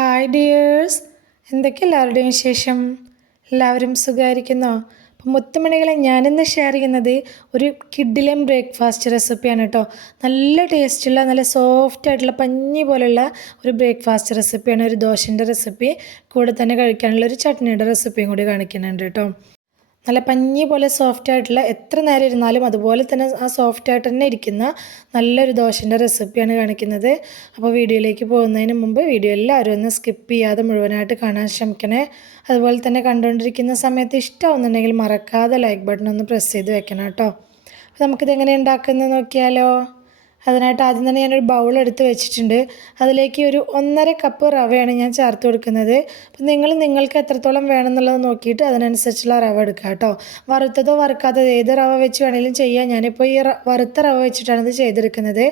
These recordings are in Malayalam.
ഹായ് ഡിയേഴ്സ് എന്തൊക്കെ എല്ലാവരുടെയും വിശേഷം? എല്ലാവരും സുഖമായിരിക്കുന്നോ? അപ്പം മുത്തുമണികളെ ഞാനിന്ന് ഷെയർ ചെയ്യുന്നത് ഒരു കിഡിലം ബ്രേക്ക്ഫാസ്റ്റ് റെസിപ്പിയാണ് കേട്ടോ നല്ല ടേസ്റ്റുള്ള നല്ല സോഫ്റ്റ് ആയിട്ടുള്ള പഞ്ഞി പോലുള്ള ഒരു ബ്രേക്ക്ഫാസ്റ്റ് റെസിപ്പിയാണ് ഒരു ദോശന്റെ റെസിപ്പി കൂടെ തന്നെ കഴിക്കാനുള്ള ഒരു ചട്നിയുടെ റെസിപ്പിയും കൂടി കാണിക്കുന്നുണ്ട് കേട്ടോ നല്ല പഞ്ഞി പോലെ സോഫ്റ്റ് ആയിട്ടുള്ള എത്ര നേരം ഇരുന്നാലും അതുപോലെ തന്നെ ആ സോഫ്റ്റ് ആയിട്ട് തന്നെ ഇരിക്കുന്ന നല്ലൊരു ദോശന്റെ റെസിപ്പിയാണ് കാണിക്കുന്നത്. അപ്പോൾ വീഡിയോയിലേക്ക് പോകുന്നതിന് മുമ്പ് വീഡിയോ എല്ലാവരും ഒന്ന് സ്കിപ്പ് ചെയ്യാതെ മുഴുവനായിട്ട് കാണാൻ ശ്രമിക്കണേ. അതുപോലെ തന്നെ കണ്ടുകൊണ്ടിരിക്കുന്ന സമയത്ത് ഇഷ്ടമാവുന്നുണ്ടെങ്കിൽ മറക്കാതെ ലൈക്ക് ബട്ടൺ ഒന്ന് പ്രസ് ചെയ്ത് വെക്കണം കേട്ടോ. അപ്പോൾ നമുക്കിത് എങ്ങനെ ഉണ്ടാക്കുന്നത് നോക്കിയാലോ. അതിനായിട്ട് ആദ്യം തന്നെ ഞാനൊരു ബൗൾ എടുത്ത് വെച്ചിട്ടുണ്ട്. അതിലേക്ക് ഒരു ഒന്നര കപ്പ് റവയാണ് ഞാൻ ചേർത്ത് കൊടുക്കുന്നത്. അപ്പം നിങ്ങൾ നിങ്ങൾക്ക് എത്രത്തോളം വേണമെന്നുള്ളത് നോക്കിയിട്ട് അതിനനുസരിച്ചുള്ള റവ എടുക്കുക കേട്ടോ. വറുത്തതോ വറുക്കാത്തതോ ഏത് റവ വെച്ച് വേണമെങ്കിലും ചെയ്യാം. ഞാനിപ്പോൾ ഈ വറുത്ത റവ വെച്ചിട്ടാണ് ഇത് ചെയ്തെടുക്കുന്നത്.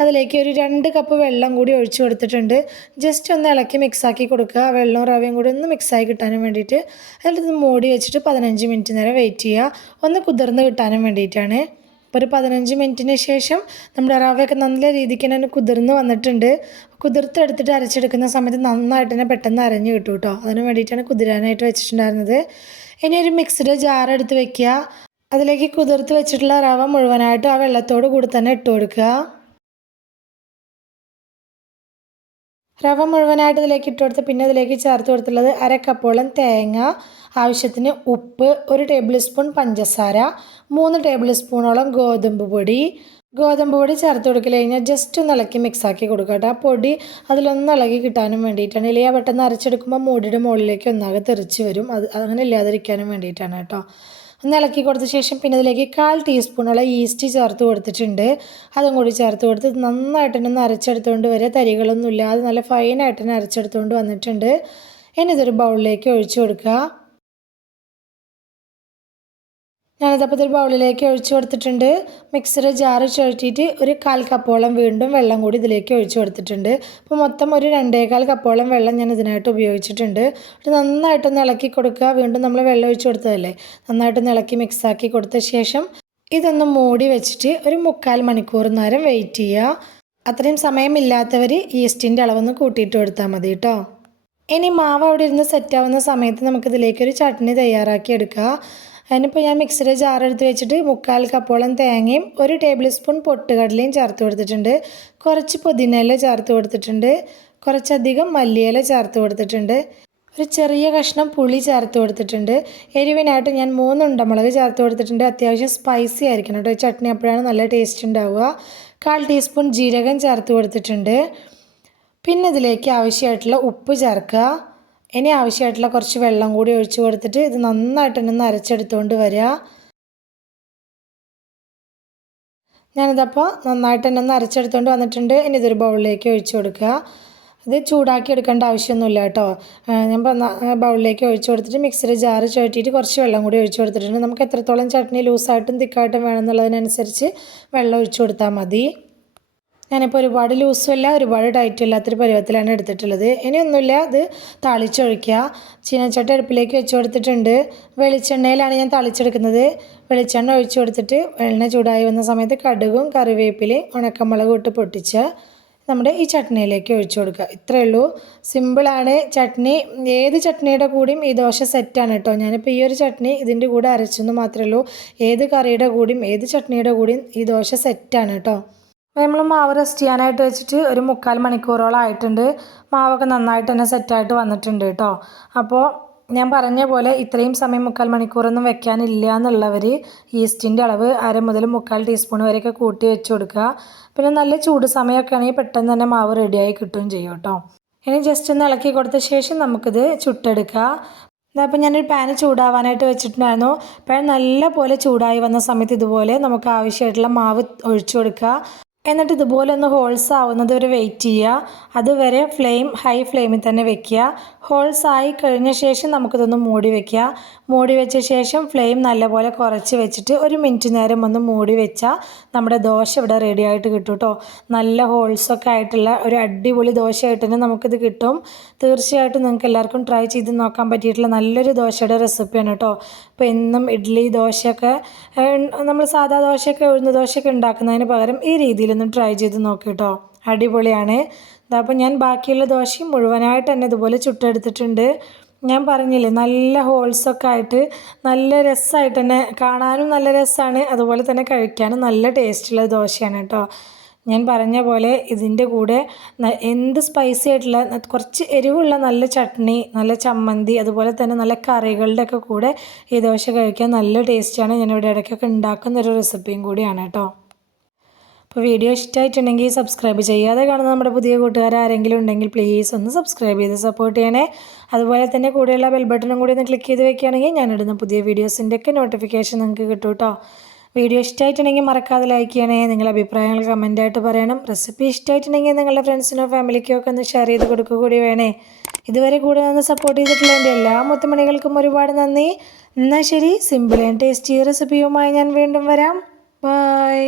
അതിലേക്ക് ഒരു രണ്ട് കപ്പ് വെള്ളം കൂടി ഒഴിച്ചു കൊടുത്തിട്ടുണ്ട്. ജസ്റ്റ് ഒന്ന് ഇളക്കി മിക്സാക്കി കൊടുക്കുക. വെള്ളവും റവയും കൂടി ഒന്ന് മിക്സായി കിട്ടാനും വേണ്ടിയിട്ട്. എന്നിട്ട് മൂടി വെച്ചിട്ട് പതിനഞ്ച് മിനിറ്റ് നേരം വെയിറ്റ് ചെയ്യുക. ഒന്ന് കുതിർന്ന് കിട്ടാനും വേണ്ടിയിട്ടാണ്. അപ്പോൾ ഒരു പതിനഞ്ച് മിനിറ്റിന് ശേഷം നമ്മുടെ റവയൊക്കെ നല്ല രീതിക്ക് തന്നെ കുതിർന്ന് വന്നിട്ടുണ്ട്. കുതിർത്തെടുത്തിട്ട് അരച്ചെടുക്കുന്ന സമയത്ത് നന്നായിട്ട് തന്നെ പെട്ടെന്ന് അരഞ്ഞ് കിട്ടും കേട്ടോ. അതിന് വേണ്ടിയിട്ടാണ് കുതിരാനായിട്ട് വെച്ചിട്ടുണ്ടായിരുന്നത്. ഇനി ഒരു മിക്സ്ഡ് ജാർ എടുത്ത് വെക്കുക. അതിലേക്ക് കുതിർത്ത് വെച്ചിട്ടുള്ള റവ മുഴുവനായിട്ട് ആ വെള്ളത്തോട് കൂടി തന്നെ ഇട്ട് കൊടുക്കുക. റവ മുഴുവനായിട്ട് ഇതിലേക്ക് ഇട്ട് കൊടുത്ത് പിന്നെ ഇതിലേക്ക് ചേർത്ത് കൊടുത്തുള്ളത് അര കപ്പോളം തേങ്ങ ആവശ്യത്തിന് ഉപ്പ് ഒരു ടേബിൾ സ്പൂൺ പഞ്ചസാര മൂന്ന് ടേബിൾ സ്പൂണോളം ഗോതമ്പ് പൊടി. ഗോതമ്പ് പൊടി ചേർത്ത് കൊടുക്കൽ കഴിഞ്ഞാൽ ജസ്റ്റ് ഒന്ന് ഇളക്കി മിക്സാക്കി കൊടുക്കുക കേട്ടോ. ആ പൊടി അതിലൊന്നും ഇളകി കിട്ടാനും വേണ്ടിയിട്ടാണ്. ഇല്ലെങ്കിൽ പെട്ടെന്ന് അരച്ചെടുക്കുമ്പോൾ മൂടിയുടെ മുകളിലേക്ക് ഒന്നാകെ തെറിച്ച് വരും. അത് അങ്ങനെ ഇല്ലാതിരിക്കാനും വേണ്ടിയിട്ടാണ് കേട്ടോ. ഒന്ന് ഇളക്കി കൊടുത്ത ശേഷം പിന്നെ ഇതിലേക്ക് കാൽ ടീസ്പൂണോളം ഈസ്റ്റ് ചേർത്ത് കൊടുത്തിട്ടുണ്ട്. അതും കൂടി ചേർത്ത് കൊടുത്ത് നന്നായിട്ട് തന്നെ അരച്ചെടുത്തുകൊണ്ട് വരെ തരികളൊന്നും ഇല്ലാതെ നല്ല ഫൈനായിട്ട് തന്നെ അരച്ചെടുത്തുകൊണ്ട് വന്നിട്ടുണ്ട്. ഇനി ഇതൊരു ബൗളിലേക്ക് ഒഴിച്ചു കൊടുക്കുക. ഞാനിതപ്പോൾ ബൗളിലേക്ക് ഒഴിച്ചു കൊടുത്തിട്ടുണ്ട്. മിക്സർ ജാറ് ചുഴറ്റിയിട്ട് ഒരു കാൽ കപ്പോളം വീണ്ടും വെള്ളം കൂടി ഇതിലേക്ക് ഒഴിച്ചു കൊടുത്തിട്ടുണ്ട്. അപ്പോൾ മൊത്തം ഒരു രണ്ടേകാൽ കപ്പോളം വെള്ളം ഞാൻ ഇതിനായിട്ട് ഉപയോഗിച്ചിട്ടുണ്ട്. അത് നന്നായിട്ടൊന്ന് ഇളക്കി കൊടുക്കുക. വീണ്ടും നമ്മൾ വെള്ളം ഒഴിച്ചു കൊടുത്തതല്ലേ? നന്നായിട്ടൊന്ന് ഇളക്കി മിക്സാക്കി കൊടുത്ത ശേഷം ഇതൊന്ന് മൂടി വെച്ചിട്ട് ഒരു മുക്കാൽ മണിക്കൂർ നേരം വെയിറ്റ് ചെയ്യുക. അത്രയും സമയമില്ലാത്തവർ ഈസ്റ്റിന്റെ അളവൊന്ന് കൂട്ടിയിട്ട് കൊടുത്താൽ മതി കേട്ടോ. ഇനി മാവ് അവിടെ ഇരുന്ന് സെറ്റാവുന്ന സമയത്ത് നമുക്കിതിലേക്കൊരു ചട്നി തയ്യാറാക്കി എടുക്കുക അതിനിപ്പോൾ ഞാൻ മിക്സിയുടെ ജാർ വെച്ചിട്ട് മുക്കാൽ കപ്പോളം തേങ്ങയും ഒരു ടേബിൾ സ്പൂൺ പൊട്ടുകടലയും ചേർത്ത് കൊടുത്തിട്ടുണ്ട്. കുറച്ച് പുതിനയില ചേർത്ത് കൊടുത്തിട്ടുണ്ട്. കുറച്ചധികം മല്ലിയില ചേർത്ത് കൊടുത്തിട്ടുണ്ട്. ഒരു ചെറിയ കഷ്ണം പുളി ചേർത്ത് കൊടുത്തിട്ടുണ്ട്. എരിവിനായിട്ട് ഞാൻ മൂന്ന് ഉണ്ടമുളക് ചേർത്ത് കൊടുത്തിട്ടുണ്ട്. അത്യാവശ്യം സ്പൈസി ആയിരിക്കണം കേട്ടോ. ചട്നി അപ്പോഴാണ് നല്ല ടേസ്റ്റ് ഉണ്ടാവുക. കാൽ ടീസ്പൂൺ ജീരകം ചേർത്ത് കൊടുത്തിട്ടുണ്ട്. പിന്നെ ഇതിലേക്ക് ആവശ്യമായിട്ടുള്ള ഉപ്പ് ചേർക്കുക. ഇനി ആവശ്യമായിട്ടുള്ള കുറച്ച് വെള്ളം കൂടി ഒഴിച്ചു കൊടുത്തിട്ട് ഇത് നന്നായിട്ട് ഒന്ന് അരച്ചെടുത്തുകൊണ്ട് വരിക ഞാനിതപ്പോൾ നന്നായിട്ട് തന്നെ ഒന്ന് അരച്ചെടുത്തുകൊണ്ട് വന്നിട്ടുണ്ട്. ഇനി ഇതൊരു ബൗളിലേക്ക് ഒഴിച്ചു കൊടുക്കുക. ഇത് ചൂടാക്കി എടുക്കേണ്ട ആവശ്യമൊന്നുമില്ല കേട്ടോ. ഞാൻ ബൗളിലേക്ക് ഒഴിച്ചു കൊടുത്തിട്ട് മിക്സിയിൽ ജാറ് ചുഴറ്റിയിട്ട് കുറച്ച് വെള്ളം കൂടി ഒഴിച്ചു കൊടുത്തിട്ടുണ്ട്. നമുക്ക് എത്രത്തോളം ചട്നി ലൂസായിട്ടും തിക്കായിട്ടും വേണമെന്നുള്ളതിനനുസരിച്ച് വെള്ളം ഒഴിച്ചു കൊടുത്താൽ മതി. ഞാനിപ്പോൾ ഒരുപാട് ലൂസുമല്ല ഒരുപാട് ടൈറ്റും ഇല്ലാത്തൊരു പരുവത്തിലാണ് എടുത്തിട്ടുള്ളത്. ഇനിയൊന്നുമില്ല അത് തളിച്ചൊഴിക്കുക. ചീനച്ചട്ട അടുപ്പിലേക്ക് വെച്ച് കൊടുത്തിട്ടുണ്ട്. വെളിച്ചെണ്ണയിലാണ് ഞാൻ തളിച്ചെടുക്കുന്നത്. വെളിച്ചെണ്ണ ഒഴിച്ചു കൊടുത്തിട്ട് എണ്ണ ചൂടായി വന്ന സമയത്ത് കടുകും കറിവേപ്പിലയും ഉണക്കമുളകും ഇട്ട് പൊട്ടിച്ച് നമ്മുടെ ഈ ചട്നിയിലേക്ക് ഒഴിച്ചു കൊടുക്കുക. ഇത്രയേ ഉള്ളൂ. സിമ്പിളാണ് ചട്നി ഏത് ചട്നിയുടെ കൂടിയും ഈ ദോശ സെറ്റാണ് കേട്ടോ. ഞാനിപ്പോൾ ഈ ഒരു ചട്നി ഇതിന്റെ കൂടെ അരച്ചെന്ന് മാത്രമേ ഉള്ളൂ. ഏത് കറിയുടെ കൂടിയും ഏത് ചട്നിയുടെ കൂടിയും ഈ ദോശ സെറ്റാണ് കേട്ടോ. നമ്മൾ മാവ് റെസ്റ്റ് ചെയ്യാനായിട്ട് വെച്ചിട്ട് ഒരു മുക്കാൽ മണിക്കൂറോളം ആയിട്ടുണ്ട്. മാവൊക്കെ നന്നായിട്ട് തന്നെ സെറ്റായിട്ട് വന്നിട്ടുണ്ട് കേട്ടോ അപ്പോൾ ഞാൻ പറഞ്ഞ പോലെ ഇത്രയും സമയം മുക്കാൽ മണിക്കൂറൊന്നും വെക്കാനില്ല എന്നുള്ളവർ ഈസ്റ്റിന്റെ അളവ് അര മുതൽ മുക്കാൽ ടീസ്പൂൺ വരെയൊക്കെ കൂട്ടി വെച്ച് കൊടുക്കുക പിന്നെ നല്ല ചൂട് സമയമൊക്കെ ആണെങ്കിൽ പെട്ടെന്ന് തന്നെ മാവ് റെഡിയായി കിട്ടുകയും ചെയ്യും കേട്ടോ ഇനി ജസ്റ്റ് ഒന്ന് ഇളക്കി കൊടുത്ത ശേഷം നമുക്കിത് ചുട്ടെടുക്കുക അപ്പോൾ ഞാനൊരു പാന് ചൂടാവാനായിട്ട് വെച്ചിട്ടുണ്ടായിരുന്നു. പാൻ നല്ല പോലെ ചൂടായി വന്ന സമയത്ത് ഇതുപോലെ നമുക്ക് ആവശ്യമായിട്ടുള്ള മാവ് ഒഴിച്ചു കൊടുക്കുക എന്നിട്ട് ഇതുപോലെ ഒന്ന് ഹോൾസ് ആവുന്നത് വരെ വെയിറ്റ് ചെയ്യുക. അതുവരെ ഫ്ലെയിം ഹൈ ഫ്ലെയിമിൽ തന്നെ വെക്കുക. ഹോൾസ് ആയി കഴിഞ്ഞ ശേഷം നമുക്കിതൊന്ന് മൂടി വെക്കുക. മൂടി വെച്ച ശേഷം ഫ്ലെയിം നല്ലപോലെ കുറച്ച് വെച്ചിട്ട് ഒരു മിനിറ്റ് നേരം ഒന്ന് മൂടി വെച്ചാൽ നമ്മുടെ ദോശ ഇവിടെ റെഡി ആയിട്ട് കിട്ടും കേട്ടോ. നല്ല ഹോൾസൊക്കെ ആയിട്ടുള്ള ഒരു അടിപൊളി ദോശയായിട്ട് തന്നെ നമുക്കിത് കിട്ടും. തീർച്ചയായിട്ടും നിങ്ങൾക്ക് എല്ലാവർക്കും ട്രൈ ചെയ്ത് നോക്കാൻ പറ്റിയിട്ടുള്ള നല്ലൊരു ദോശയുടെ റെസിപ്പിയാണ് കേട്ടോ. ഇപ്പോൾ എന്നും ഇഡ്ഡലി ദോശയൊക്കെ നമ്മൾ സാധാ ദോശയൊക്കെ ഉഴുന്ന ദോശയൊക്കെ ഉണ്ടാക്കുന്നതിന് പകരം ഈ രീതിയിലൊന്ന് ട്രൈ ചെയ്ത് നോക്കി കേട്ടോ അടിപൊളിയാണ് അപ്പോൾ ഞാൻ ബാക്കിയുള്ള ദോശയും മുഴുവനായിട്ട് തന്നെ ഇതുപോലെ ചുട്ടെടുത്തിട്ടുണ്ട്. ഞാൻ പറഞ്ഞില്ലേ നല്ല ഹോൾസൊക്കെ ആയിട്ട് നല്ല രസമായിട്ട് തന്നെ കാണാനും നല്ല രസമാണ് അതുപോലെ തന്നെ കഴിക്കാനും നല്ല ടേസ്റ്റുള്ള ദോശയാണ് കേട്ടോ. ഞാൻ പറഞ്ഞ പോലെ ഇതിന്റെ കൂടെ എന്ത് സ്പൈസി ആയിട്ടുള്ള കുറച്ച് എരിവുള്ള നല്ല ചട്നി നല്ല ചമ്മന്തി അതുപോലെ തന്നെ നല്ല കറികളുടെ ഒക്കെ കൂടെ ഈ ദോശ കഴിക്കാൻ നല്ല ടേസ്റ്റാണ് ഞാനിവിടെ ഇടയ്ക്കൊക്കെ ഉണ്ടാക്കുന്ന ഒരു റെസിപ്പിയും കൂടിയാണ് കേട്ടോ. അപ്പോൾ വീഡിയോ ഇഷ്ടമായിട്ടുണ്ടെങ്കിൽ സബ്സ്ക്രൈബ് ചെയ്യാതെ കാണുന്ന നമ്മുടെ പുതിയ കൂട്ടുകാർ ആരെങ്കിലും ഉണ്ടെങ്കിൽ പ്ലീസ് ഒന്ന് സബ്സ്ക്രൈബ് ചെയ്ത് സപ്പോർട്ട് ചെയ്യണേ. അതുപോലെ തന്നെ കൂടെയുള്ള ബെൽ ബട്ടണും കൂടി ഒന്ന് ക്ലിക്ക് ചെയ്ത് വെക്കുകയാണെങ്കിൽ ഞാനിടുന്ന പുതിയ വീഡിയോസിന്റെ ഒക്കെ നോട്ടിഫിക്കേഷൻ നിങ്ങൾക്ക് കിട്ടും കേട്ടോ വീഡിയോ ഇഷ്ടമായിട്ടുണ്ടെങ്കിൽ മറക്കാതെ ലൈക്ക് ചെയ്യണേ. നിങ്ങളുടെ അഭിപ്രായങ്ങൾ കമന്റായിട്ട് പറയണം. റെസിപ്പി ഇഷ്ടമായിട്ടുണ്ടെങ്കിൽ നിങ്ങളുടെ ഫ്രണ്ട്സിനോ ഫാമിലിക്കോ ഒക്കെ ഒന്ന് ഷെയർ ചെയ്ത് കൊടുക്കുക കൂടി വേണേ. ഇതുവരെ കൂടെ നിന്ന് സപ്പോർട്ട് ചെയ്തിട്ടുള്ള എന്റെ എല്ലാ മുത്തുമണികൾക്കും ഒരുപാട് നന്ദി. എന്നാൽ ശരി സിമ്പിൾ ആൻഡ് ടേസ്റ്റി റെസിപ്പിയുമായി ഞാൻ വീണ്ടും വരാം. ബൈ